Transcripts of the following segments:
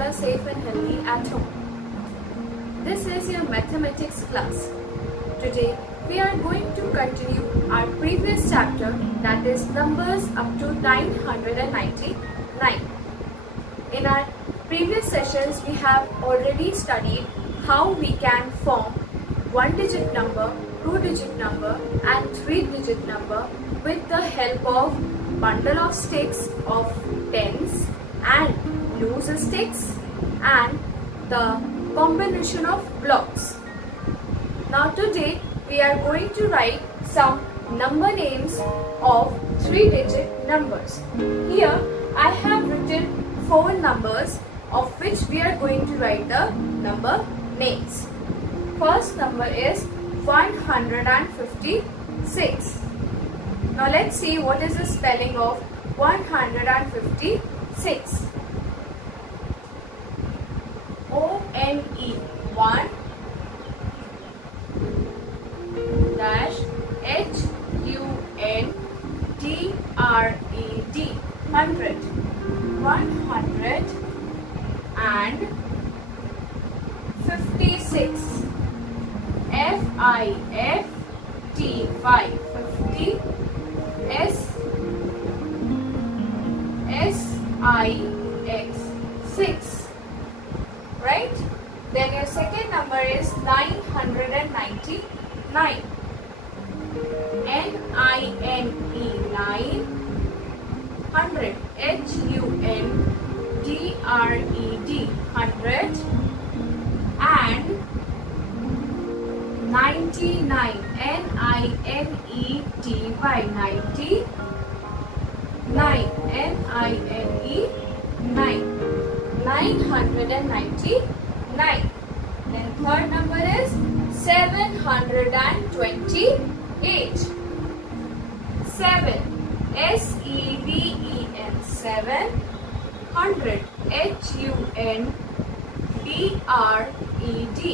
all are safe and healthy at home. This is your mathematics class. Today we are going to continue our previous chapter, that is numbers up to 999. In our previous sessions we have already studied how we can form one-digit number, two-digit number and three-digit number with the help of bundle of sticks of tens and loose sticks and the combination of blocks. Now today we are going to write some number names of three-digit numbers. Here I have written 4 numbers of which we are going to write the number names. First number is 156. Now let's see what is the spelling of 156. O-N-E 1 dash H-U-N-D-R-E-D 100. 100 and 56. F-I-F-T-Y 50. S-I-X 6. Right? Then your second number is 999. N-I-N-E 9. 100. H-U-N-D-R-E-D 100. And 99. N-I-N-E-T-Y 90. 9. N-I-N-E 9. 999. Then third number is 728. 7. S-E-V-E-N 7. 100. H-U-N-D-R-E-D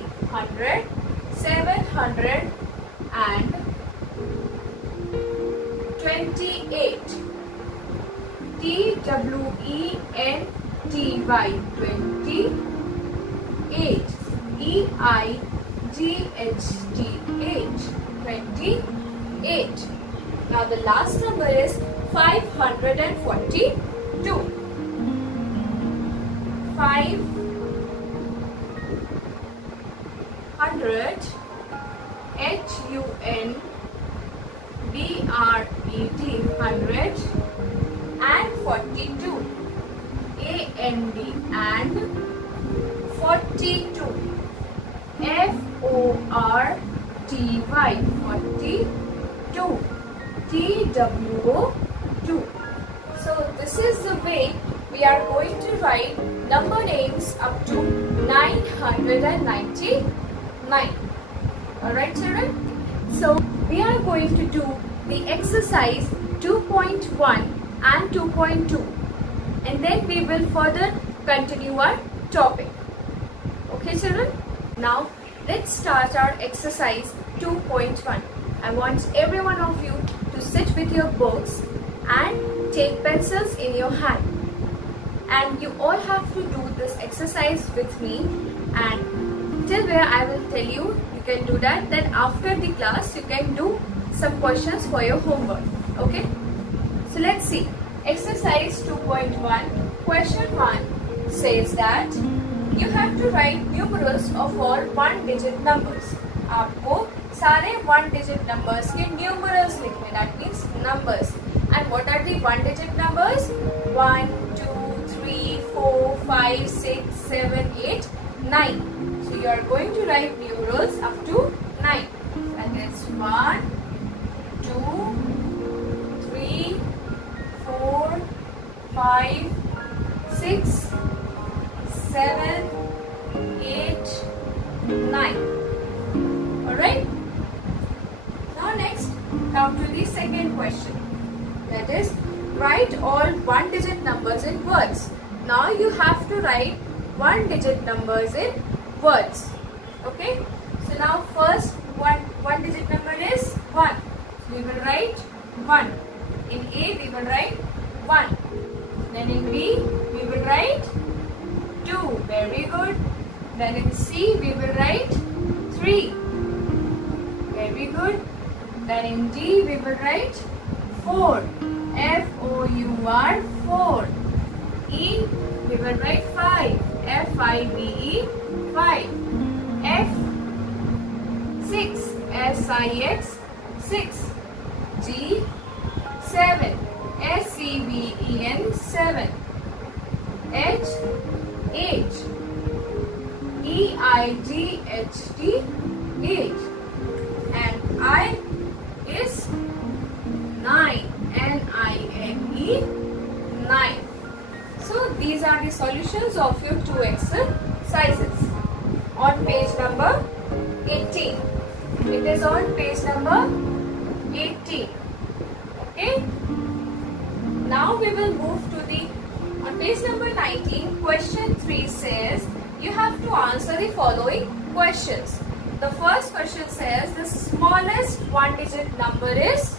100. 728. T-W-E-N-T-Y 28. E-I-G-H-T-H 28. Now the last number is 542. 500 H-U-N-B-R-E-D 100 and 42. A-N-D and 42. F-O-R-T-Y 42. T-W-O 2. So this is the way we are going to write number names up to 999. Alright children? So we are going to do the exercise 2.1 and 2.2 and then we will further continue our topic. Okay children? Now let's start our exercise 2.1. I want every one of you to sit with your books and take pencils in your hand. And you all have to do this exercise with me, and till where I will tell you, you can do that. Then after the class you can do some questions for your homework. Okay? So let's see. Exercise 2.1. Question 1 says that you have to write numerals of all one-digit numbers. आपको सारे one-digit numbers के numerals लिखने, that means numbers. And what are the one-digit numbers? 1, 2, 3, 4, 5, 6, 7, 8, 9. So you are going to write numerals up to 9. And that's 1, 2, 3, 4, 5, 6, 7, 8, 9. Alright? Now next, come to the second question. That is, write all one-digit numbers in words. Now you have to write one-digit numbers in words. Okay? So now first one-digit number is 1. So we will write 1. In A we will write 1. Then in B we will write 2. Very good. Then in C we will write 3. Very good. Then in D we will write 4. F-O-U-R, 4. E we will write 5. F-I-V-E, 5. F, 6. S-I-X, 6. G, 7. S-E-V-E-N, 7. H, 8. E-I-G-H-T, 8. And I is 9. N-I-N-E, 9. So these are the solutions of your 2 exercises on page number 18. It is on page number 18. Okay. Now we will move to the on page number 19. Question 3 says you have to answer the following questions. The first question says the smallest 1-digit number is,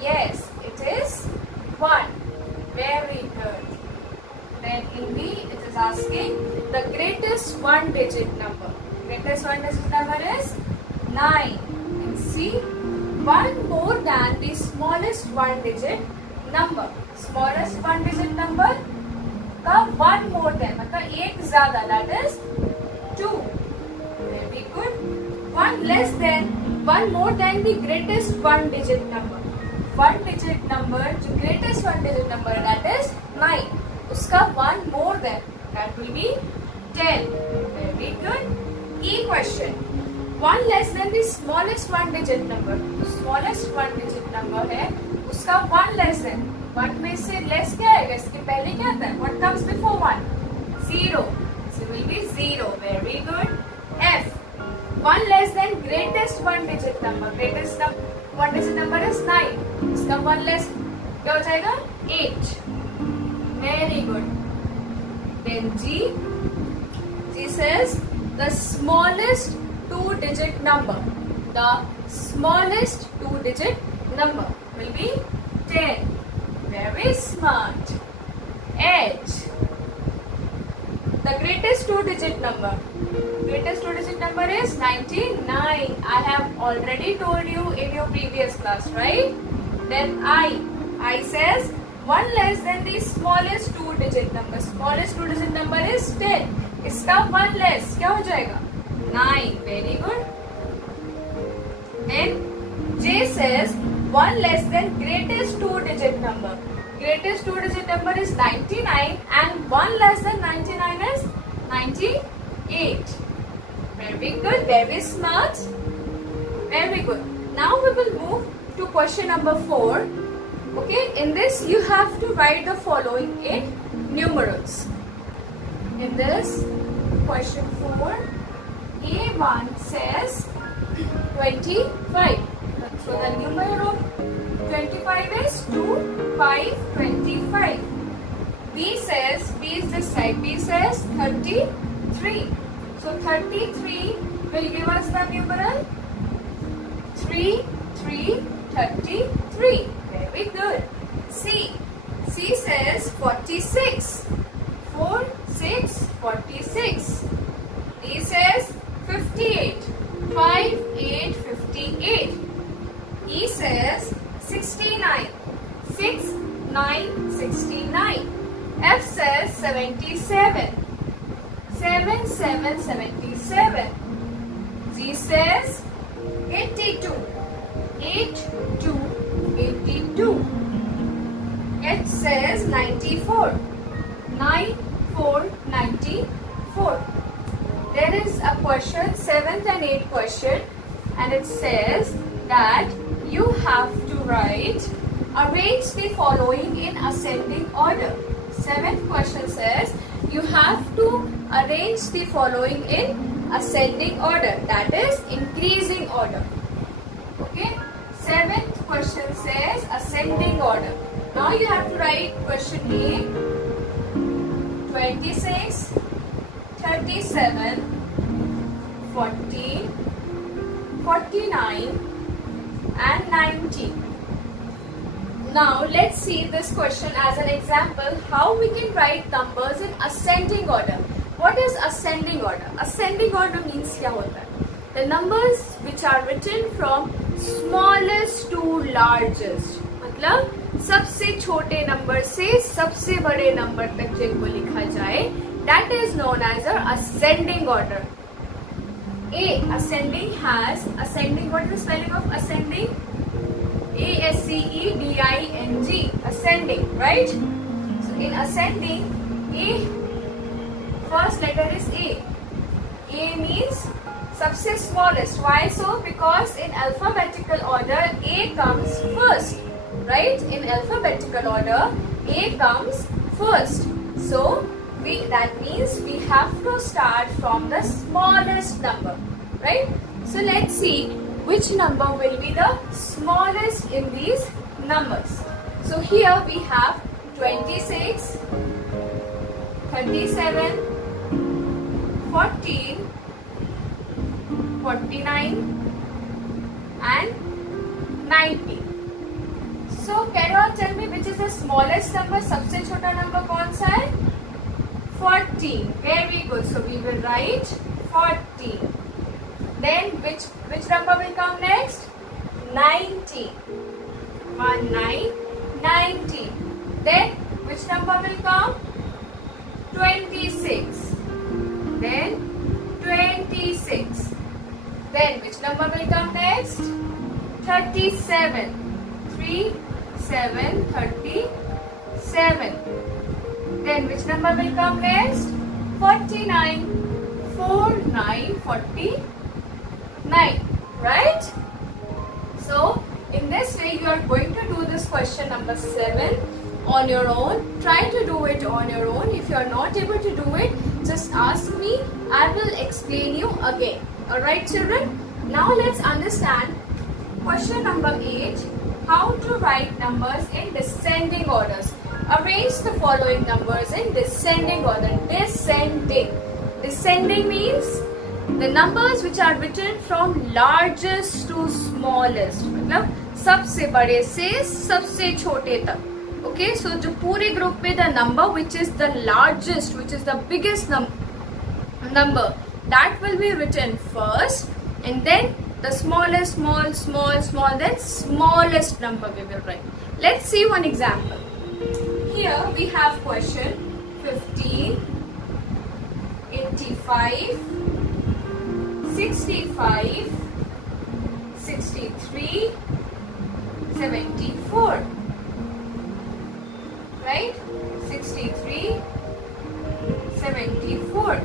yes, it is 1. Very good. Then in B it is asking the greatest 1-digit number. Greatest 1-digit number is 9. In C, 1 more than the smallest 1-digit number. Smallest 1-digit number का 1 more than मतलब 1 ज़्यादा, that is 2. Very good. 1 less than, 1 more than the greatest 1-digit number. 1-digit number जो greatest 1-digit number that is 9. उसका 1 more than, that will be 10. Very good. E question. 1 less than the smallest 1-digit number. तो smallest 1-digit number है उसका 1 less than. 1 में से less क्या आएगा? इसके पहले क्या आता है? What comes before 1? 0. So will be 0. Very good. F. 1 less than greatest 1-digit number. Greatest 1-digit number is 9. इसका 1 less क्या हो जाएगा? 8. Very good. Then G. G says the smallest 2-digit number. The smallest 2-digit number will be 10. Very smart. H. The greatest 2-digit number. Greatest 2-digit number is 99. I have already told you in your previous class, right? Then I. I says 1 less than the smallest 2-digit number. Smallest 2-digit number is 10. इसका 1 less क्या हो जाएगा? 9. Very good. Then J says 1 less than greatest 2-digit number. Greatest 2-digit number is 99 and 1 less than 99 is 98. Very good. Very smart. Very good. Now we will move to question number 4. Okay. In this you have to write the following in numerals. In this question 4, A1 says 25. So the numeral of 25 is 2, 5, 25. B says, B is this side, B says 33. So 33 will give us the numeral 3, 3, 33. Very good. C. C says 46. 4, 6, 46. D says 58. 5, 8, 58. E says 69. 6, 9, 69. F says 77. 7, 7, 77. G says 82. 8, 2, 82. H says 94. 9, 4, 94. There is a question, 7th and 8th question, and it says that you have to write, arrange the following in ascending order. 7th question says you have to arrange the following in ascending order, that is increasing order. Okay. 7th question says ascending order. Now you have to write question A, 26, 37, 40, 49 and 90. Now let's see this question as an example how we can write numbers in ascending order. What ascending order. Ascending order means क्या होता है? The numbers which are written from smallest to largest, मतलब सबसे छोटे number से सबसे बड़े number तक जिनको लिखा जाए, that is known as a ascending order. Ascending has ascending. What is the spelling of ascending? A-S-C-E-D-I-N-G. Ascending, right? So in ascending, first letter is A. A means सबसे smallest. Why so? Because in alphabetical order A comes first, right? In alphabetical order A comes first. So that means we have to start from the smallest number, right? So let's see which number will be the smallest in these numbers. So here we have 26, 37, 14, 49 and 90. So can you all tell me which is the smallest number? सबसे छोटा number कौन सा है? 14. Very good. So we will write 14. Then which number will come next? 90. 90. Then which number will come? 26. Then 26. Then which number will come next? 37. 37. Then which number will come next? 49. 49. Right? So in this way you are going to do this question number 7 on your own. Try to do it on your own. If you are not able to do it, just ask me. I will explain you again. Alright children? Now let's understand question number 8. How to write numbers in descending orders. Arrange the following numbers in descending order. Descending means the numbers which are written from largest to smallest. मतलब सबसे बड़े से सबसे छोटे तक. Okay, so जो पूरे group में the number which is the largest, which is the biggest number, that will be written first, and then the smallest, small, then smallest number we will write. Let's see one example. Here we have question 15, 85, 65, 63, 74. Right? 63, 74.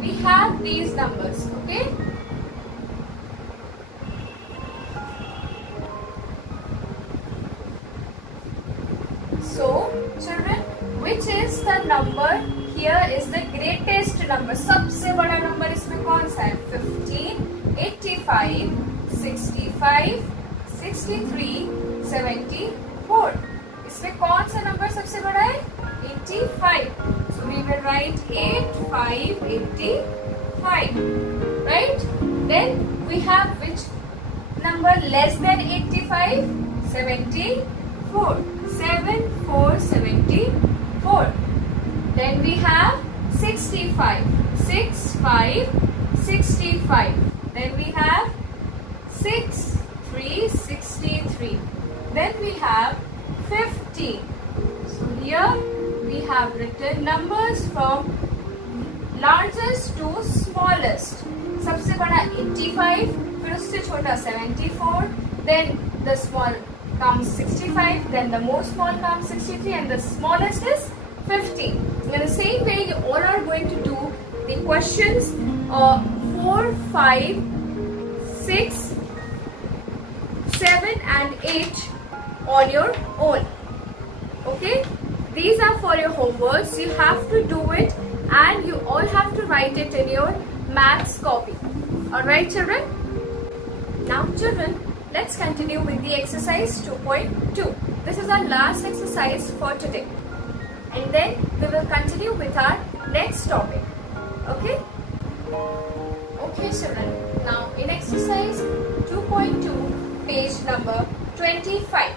We have these numbers, okay? So, children, which is the number here is the greatest number? सबसे बड़ा number इसमें कौन सा है? 15, 85, 65, 63, 74. इसमें कौन सा number सबसे बड़ा है? 85. So we will write 85. Right? Then we have which number less than 85? 74. 74. Then we have 65. 65. Then we have 63. Then we have 50. So here we have written numbers from largest to smallest. सबसे बड़ा 85, फिर उससे छोटा 74, then the small comes 65, then the most small comes 63, and the smallest is 50. In the same way, you all are going to do the questions 4, 5, 6, 7 and 8 on your own. Okay? These are for your homeworks. You have to do it and you all have to write it in your maths copy. Alright children? Now children, let's continue with the exercise 2.2. This is our last exercise for today. And then we will continue with our next topic. Okay? Okay children. Now in exercise 2.2, page number 25.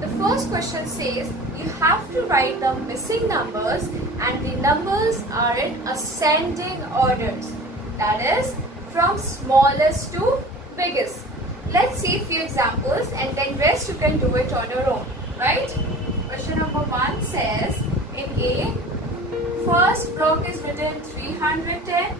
The first question says you have to write the missing numbers and the numbers are in ascending orders. That is from smallest to biggest. Let's see a few examples and then rest you can do it on your own. Right? Question number 1 says in A, first block is written 310.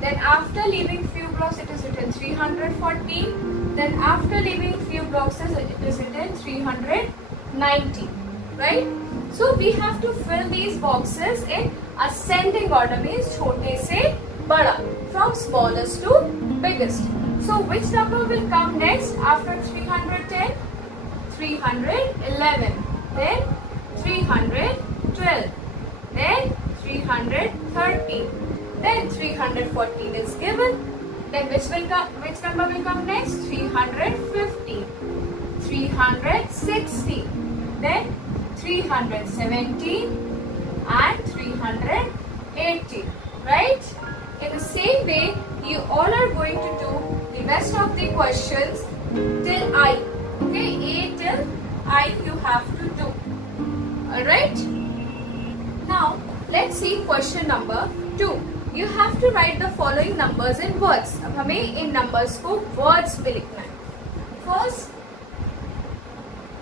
Then after leaving few blocks it is written 314. Then after leaving few blocks it is written 390. Right? So we have to fill these boxes in ascending order, means छोटे से बड़ा, from smallest to biggest. So which number will come next after 310? 311. Then 312. Then 313. Then 314 is given. Then which number will come next? 350. 360. Then 317 and 380. Right? In the same way, you all are going to do the rest of the questions till I. Okay, A till I you have to do. Alright? Now, let's see question number 2. You have to write the following numbers in words. अब हमें इन numbers को words में लिखना है. First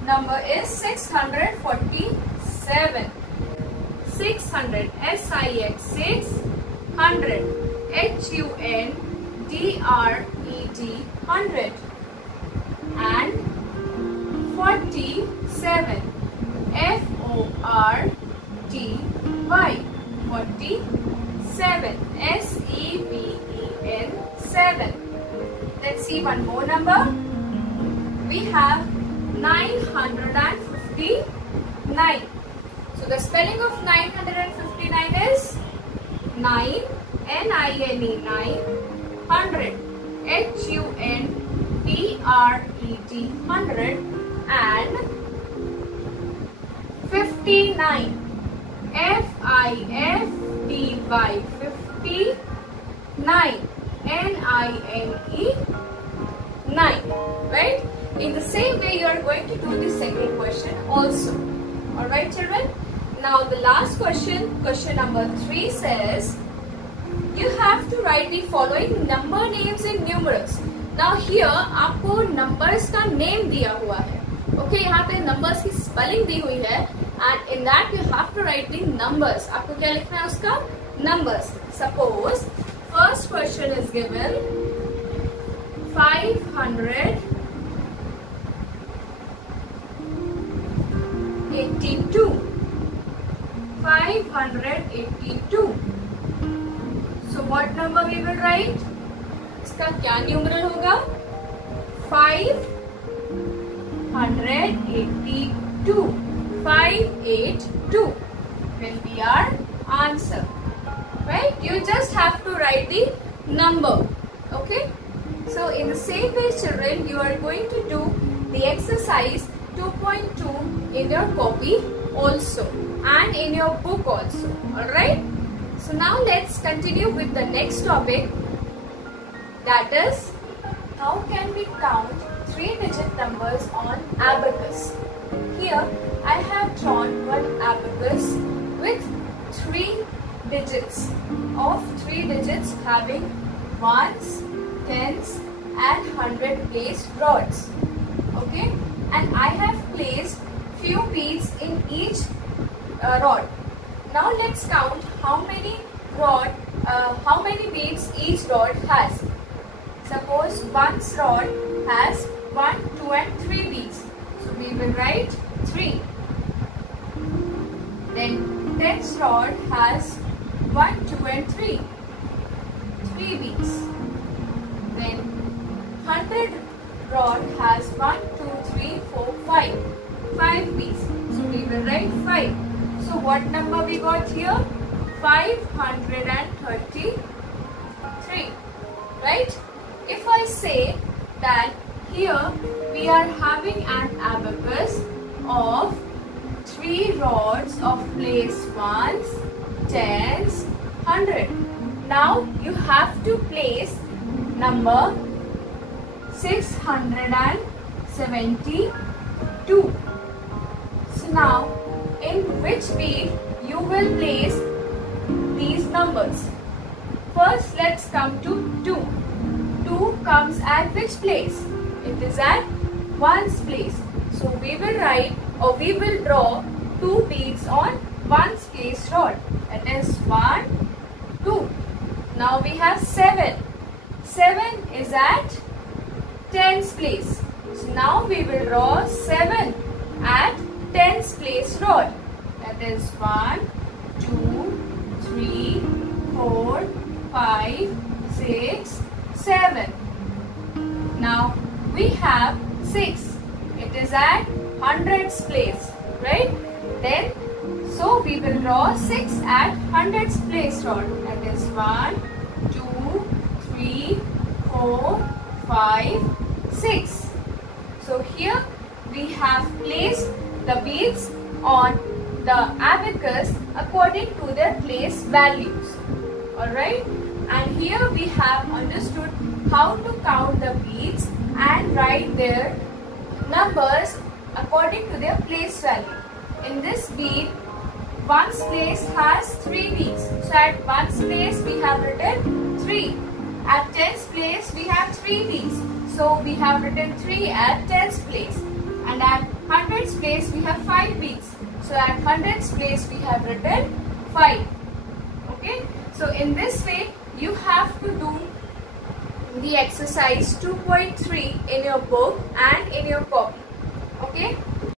number is 647. 600, S-I-X, 600, H-U-N-D-R-E-D, 100, and 47, F-O-R-T-Y, 47, S-E-V-E-N, 7. Let's see one more number. We have 959. So the spelling of 959 is 9, N-I-N-E, 9, 100, H-U-N-D-R-E-D, 100, and 59, F-I-F-T-Y, 59, N-I-N-E, 9, right? In the same way, you are going to do the second question also. Alright children? Now the last question, question number 3 says, you have to write the following number names in numerals. Now here, आपको numbers का name दिया हुआ है. Okay, यहाँ पे numbers की spelling दी हुई है. And in that you have to write the numbers. आपको क्या लिखना है उसका? Numbers. Suppose, first question is given 582. 582. So what number we will write? इसका क्या numeral होगा? 582. 582 will be our answer. Right? You just have to write the number. Okay? So in the same way children, you are going to do the exercise 2.2 in your copy also and in your book also. Alright? So now let's continue with the next topic, that is how can we count 3-digit numbers on abacus. Here I have drawn one abacus with 3 digits having ones, tens and 100 placed rods. Okay, and I have placed few beads in each rod. Now let's count how many beads each rod has. Suppose one rod has 1, 2 and 3 beads. So we will write 3. Then 10th rod has 1, 2 and 3. 3 beads. Then 100 rod has 1, 2, 3, 4, 5. 5 beads. So we will write 5. So what number we got here? 533. Right? If I say that here we are having an abacus of 3 rods of place ones, tens, 100. Now you have to place number 672. now in which bead you will place these numbers. First let's come to 2. 2 comes at which place? It is at 1's place. So we will write or we will draw 2 beads on 1's place rod. That is 1, 2. Now we have 7. 7 is at 10's place. So now we will draw 7 at 10's place rod. That is 1, 2, 3, 4, 5, 6, 7. Now we have 6. It is at 100's place, right? Then, so we will draw 6 at 100's place rod. That is 1, 2, 3, 4, 5, 6. So here we have placed the beads on the abacus according to their place values. Alright? And here we have understood how to count the beads and write their numbers according to their place value. In this bead, 1's place has 3 beads. So at 1's place we have written 3. At 10's place we have 3 beads. So we have written 3 at 10's place. And at 100's place we have 5 beads. So at 100's place we have written 5. Okay. So in this way you have to do the exercise 2.3 in your book and in your copy. Okay.